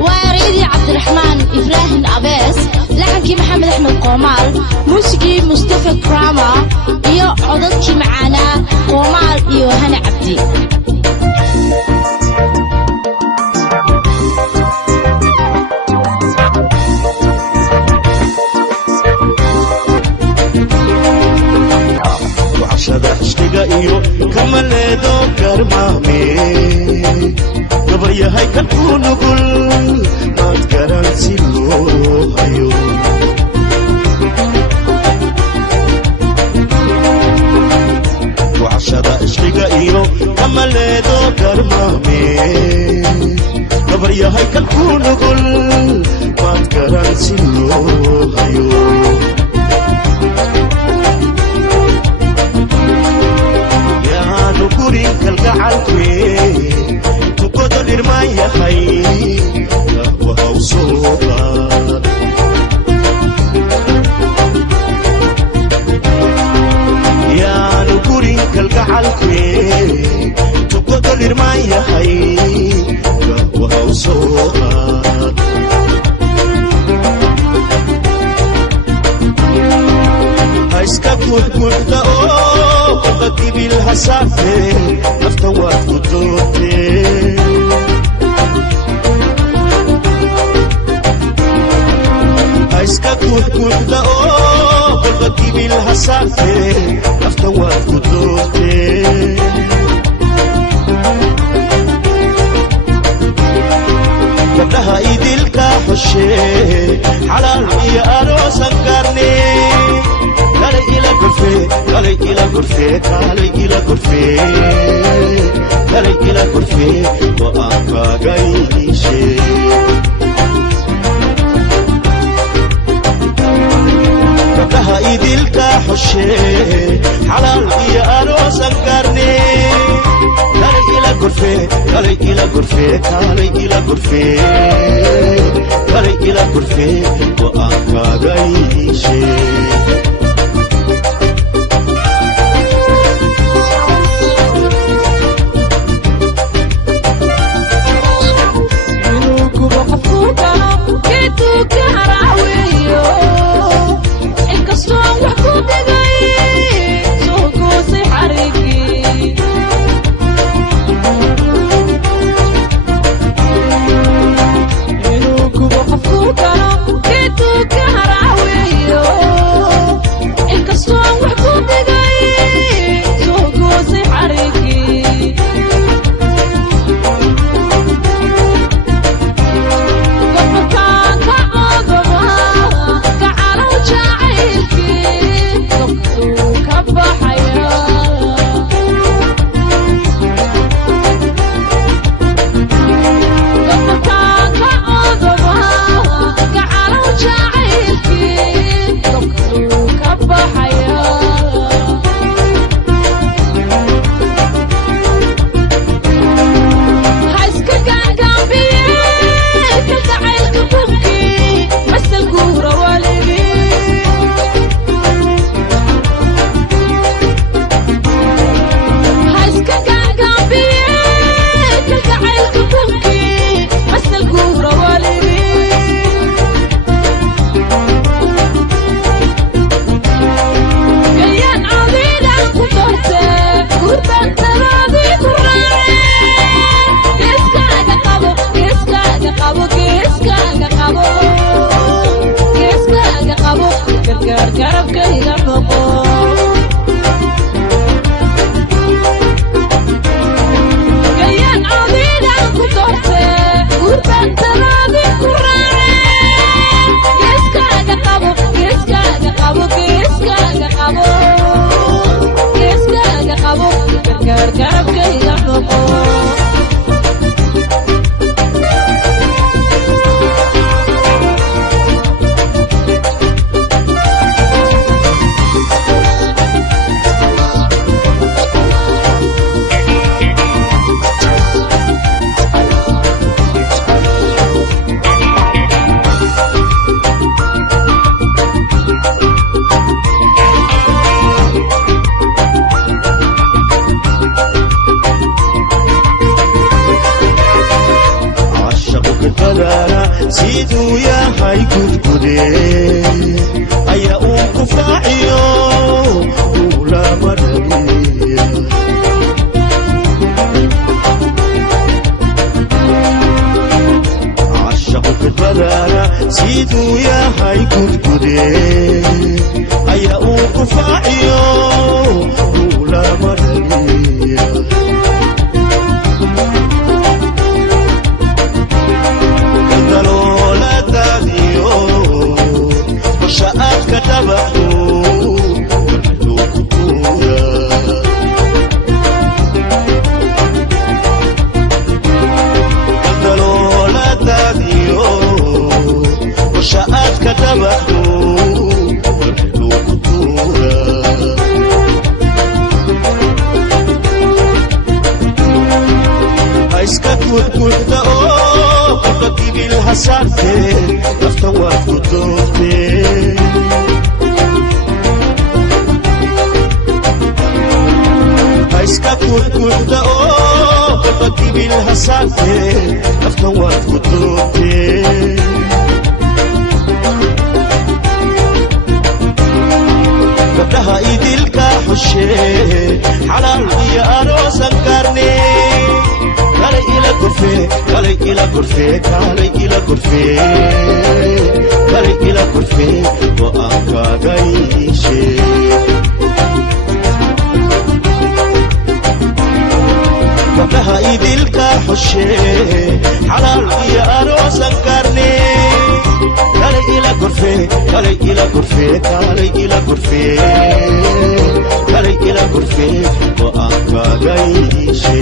واريدي عبد الرحمن إبراهيم أباس لحنكي محمد أحمد قومال موسيقي مصطفى كراما iyo codadkii macaanaa qoomaal iyo hana cabdi وعشada ishqiga iyo kamaleedo garmaame gabar yahay kan ku nugul maad garan si loo hayo وعشada ishqiga iyo kamaleedo garmaame gabar yahay kan ku nugul maad garan si loo hayo نقولين كالقعالكوي تقودوا نرمايا خي قهوة وصوبة يا نقولين كالقعالكوي تقودوا نرمايا خي قهوة وصوبة هايسكا كود قدي بالهسافة نفتوات قدوتي هايسكا كود قدي بالهسافة نفتوات قدوتي قبلها ايدي الكاحشي حلال يا اروس انكرني كالي إلى غرفة كالي إلى غرفة كالي إلى غرفة كالي إلى غرفة وأنفا غيشي قبلها إيدي الكاحشي حلال يا أروس انكرني كالي إلى غرفة كالي إلى غرفة كالي إلى غرفة كالي إلى غرفة وأنفا غيشي siduu yahay gudgude ayaa uu ku faaciyo uu lama dhabiya cashaqu fidbadaana siduu yahay gudgude ayaa uu ku faaciyo uu lama dhabiya gabdhaha idilka xushe xalaal iyo aroosan karne kalay ila gurfe kalay ila gurfe kalay ila gurfe kalay ila gurfe oo aan kaaga iishe gabdhaha idilka xushe xalaal iyo aroosan karne kalay ila gurfe kalay ila gurfe kalay ila gurfe kalay ila gurfe oo aan kaaga iishe